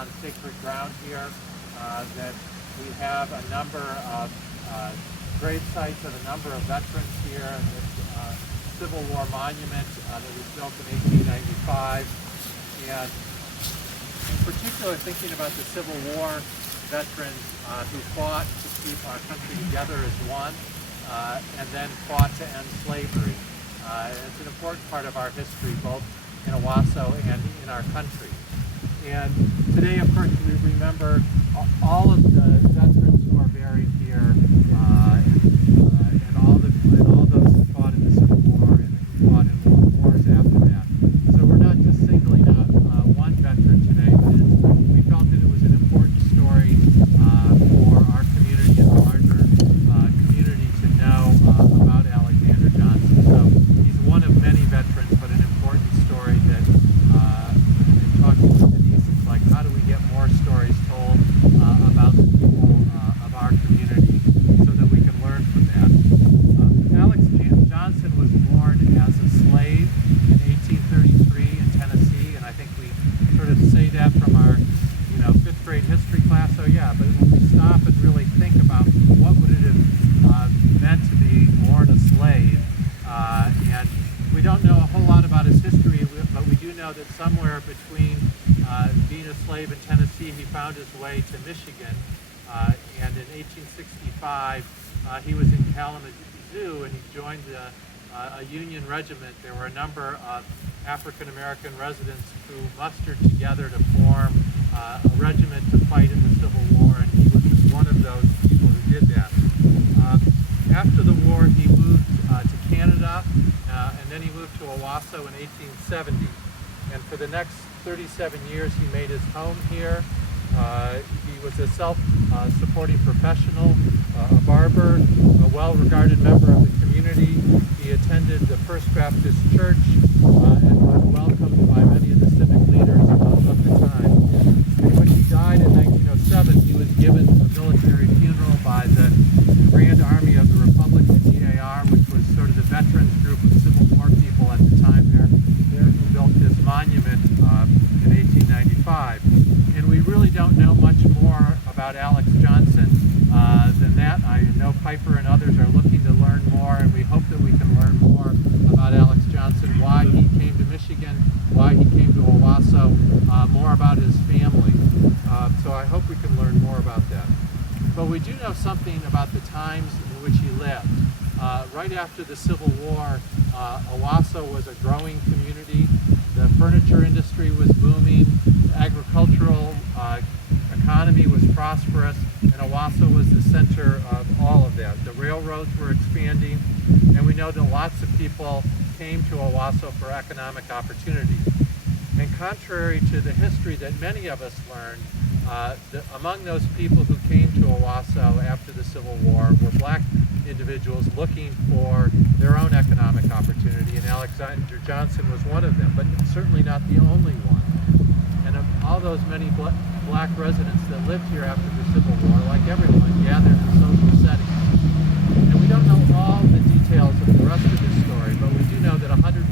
on sacred ground here, that we have a number of grave sites of a number of veterans here, and this Civil War monument that was built in 1895. And in particular, thinking about the Civil War veterans who fought to keep our country together as one, and then fought to end slavery. It's an important part of our history, both in Owosso and in our country. And today, of course, we remember all of the veterans who are buried here, and all those who fought in the Civil War and who fought in wars after that. So we're not just singling out one veteran today, but we felt that it was an important story for our community and the larger community to know about Alexander Johnson. So he's one of many veterans, but an important story that, in talking with Denise, it's like, how do we get more stories told about the people of our community so that we can learn from that. Alex Johnson was born as a slave in 1833 in Tennessee, and I think we sort of say that from our, fifth grade history class. So yeah, but when we stop and really think about what would it have meant to be born a slave, and we don't know a whole lot about his history, but we do know that somewhere between being a slave in Tennessee, he found his way to Michigan, and in 1865 he was in Kalamazoo, and he joined a Union regiment. There were a number of African American residents who mustered together to form a regiment to fight in the Civil War, and he was one of those people who did that. After the war, he moved to Canada, and then he moved to Owosso in 1870. And for the next 37 years, he made his home here. He was a self-supporting professional, a barber, a well-regarded member of the community. He attended the First Baptist Church and was welcomed by many of the civic leaders of the time. And when he died in 1907, he was given a military funeral by the Grand Army of the Republic, the GAR, which was sort of the veterans group of Civil War people at the time there who built this monument in 1895. And we really don't know much more about Alex Johnson than that. I know Piper and others are looking to learn more, and we hope that we can learn more about Alex Johnson, why he came to Michigan, why he came to Owosso, more about his family. So I hope we can learn more about that. But we do know something about the times in which he lived. Right after the Civil War, Owosso was a growing community. The furniture industry was booming. The agricultural economy was prosperous, and Owosso was the center of all of that. The railroads were expanding, and we know that lots of people came to Owosso for economic opportunity. And contrary to the history that many of us learned, among those people who came to Owosso after the Civil War were black individuals looking for their own economic opportunity, and Alexander Johnson was one of them, but certainly not the only one. And of all those many black residents that lived here after the Civil War, like everyone, gathered in social settings. And we don't know all the details of the rest of this story, but we do know that 150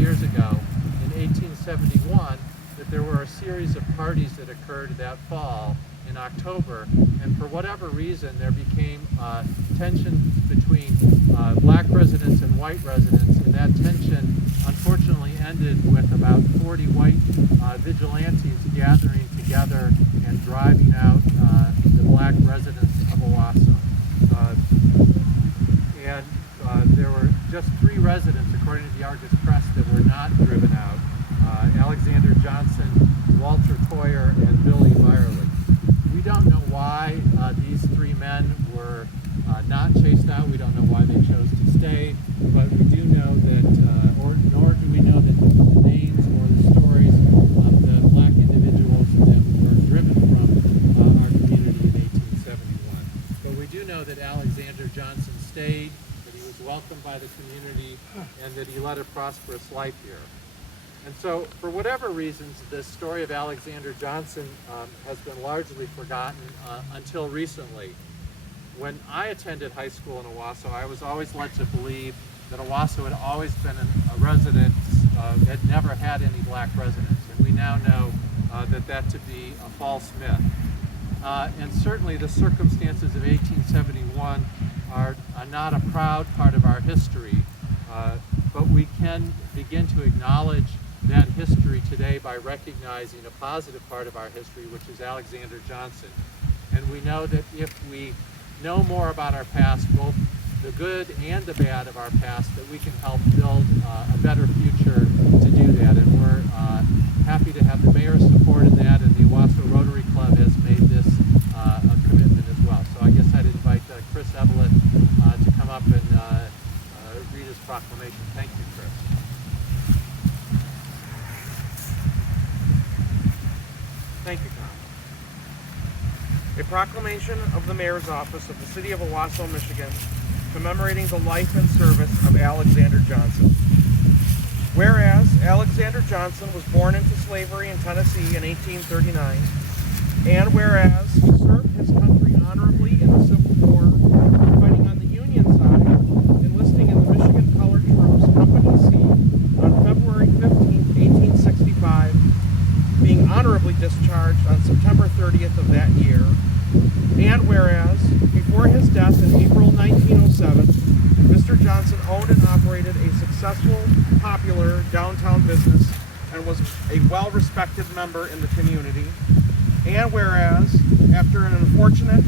years ago, in 1871, that there were a series of parties that occurred that fall in October, and for whatever reason there became tension between black residents and white residents, and that tension unfortunately ended with about 40 white vigilantes gathering together and driving out the black residents of Owosso. And there were just 3 residents, according to the Argus Press, that were not driven out. Alexander Johnson, Walter Toyer, and Billy Byerly. We don't know why these 3 men were not chased out. We don't know why they chose to stay, but we do know that, nor do we know that the names or the stories of the black individuals that were driven from our community in 1871. But we do know that Alexander Johnson stayed, that he was welcomed by the community, and that he led a prosperous life here. And so, for whatever reasons, the story of Alexander Johnson has been largely forgotten until recently. When I attended high school in Owosso, I was always led to believe that Owosso had always been a residence, had never had any black residents. And we now know that to be a false myth. And certainly the circumstances of 1871 are not a proud part of our history, but we can begin to acknowledge that history today by recognizing a positive part of our history, which is Alexander Johnson. And we know that if we know more about our past, both the good and the bad of our past, that we can help build a better future to do that. And we're happy to have the mayor's support in that, and the Owosso Rotary Club has made this a commitment as well. So I guess I'd invite Chris Eveleth to come up and read his proclamation. Thank you, Chris. Thank you, Tom. A proclamation of the Mayor's Office of the City of Owosso, Michigan, commemorating the life and service of Alexander Johnson. Whereas Alexander Johnson was born into slavery in Tennessee in 1839, and whereas he served his country honorably in the Civil War, fighting on the Union side, enlisting in the Michigan Colored Troops, Company C, on February 15, 1865, being honorably discharged on September 30th of that year, and whereas, before his death in April 1907, Mr. Johnson owned and operated a successful, popular downtown business and was a well-respected member in the community, and whereas, after an unfortunate,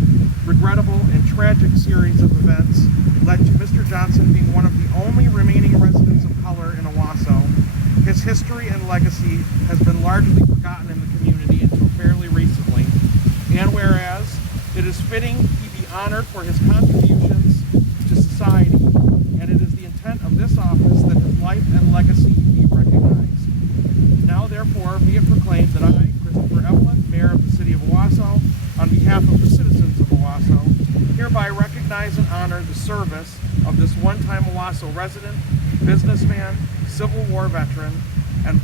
regrettable, and tragic series of events led to Mr. Johnson being one of the only remaining residents of color in Owosso, his history and legacy has been largely forgotten in the community until fairly recently, and whereas it is fitting he be honored for his contributions to society, and it is the intent of this office that his life and legacy be recognized. Now therefore be it proclaimed that I, Christopher Eveleth, Mayor of the City of Owosso, on behalf of the citizens of Owosso, hereby recognize and honor the service of this one-time Owosso resident, businessman, Civil War veteran, and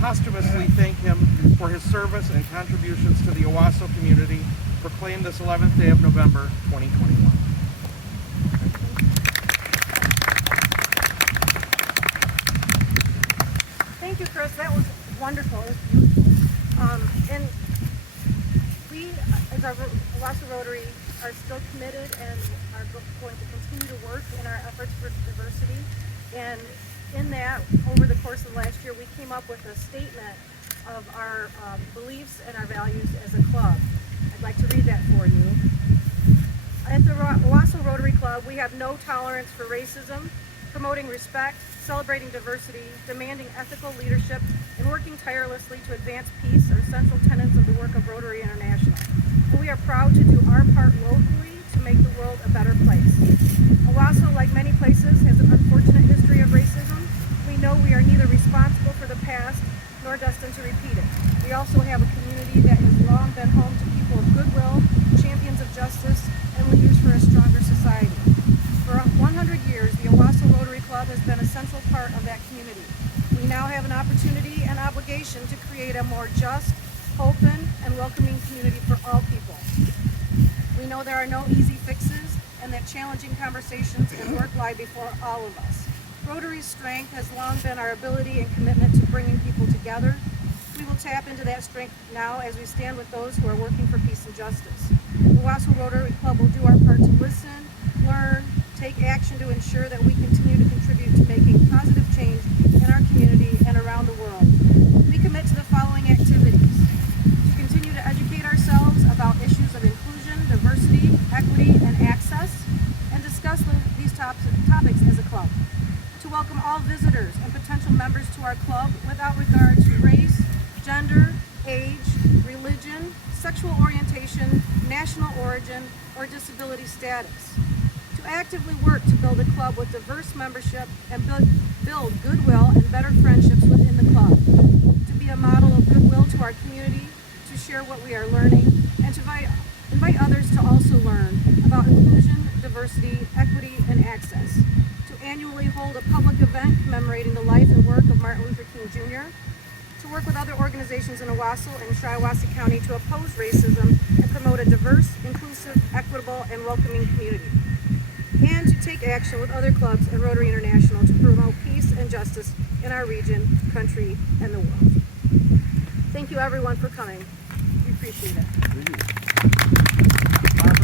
posthumously thank him for his service and contributions to the Owosso community, proclaimed this 11th day of November, 2021. Thank you, Chris. That was wonderful. It was beautiful. And we, as our Owosso Rotary, are still committed and are going to continue to work in our efforts for diversity. And in that, over the course of last year, we came up with a statement of our beliefs and our values as a club. I'd like to read that for you. At the Owosso Rotary Club, we have no tolerance for racism, promoting respect, celebrating diversity, demanding ethical leadership, and working tirelessly to advance peace are central tenets of the work of Rotary International. And we are proud to do our part locally to make the world a better place. Owosso, like many places, has an unfortunate history of racism. We know we are neither responsible for the past nor destined to repeat it. We also have a community that has long been home to people of goodwill, champions of justice, and leaders for a stronger society. For 100 years, the Owosso Rotary Club has been a central part of that community. We now have an opportunity and obligation to create a more just, open, and welcoming community for all people. We know there are no easy fixes and that challenging conversations and work lie before all of us. Rotary's strength has long been our ability and commitment to bringing people together. We will tap into that strength now as we stand with those who are working for peace and justice. The Owosso Rotary Club will do our part to listen, learn, take action to ensure that we continue to contribute to making positive change in our community and around the world. We commit to the following activities: to continue to educate ourselves about issues of inclusion, diversity, equity, and access, and discuss these topics as a club. To welcome all visitors and potential members to our club without regard to race, gender, age, religion, sexual orientation, national origin, or disability status. To actively work to build a club with diverse membership and build goodwill and better friendships within the club. To be a model of goodwill to our community, to share what we are learning, and to invite others to also learn about inclusion, diversity, equity, and access. To annually hold a public event commemorating the life and work of Martin Luther King Jr. To work with other organizations in Owosso and Shiawassee County to oppose racism and promote a diverse, inclusive, equitable, and welcoming community. And to take action with other clubs and Rotary International to promote peace and justice in our region, country, and the world. Thank you everyone for coming. We appreciate it. Barbara,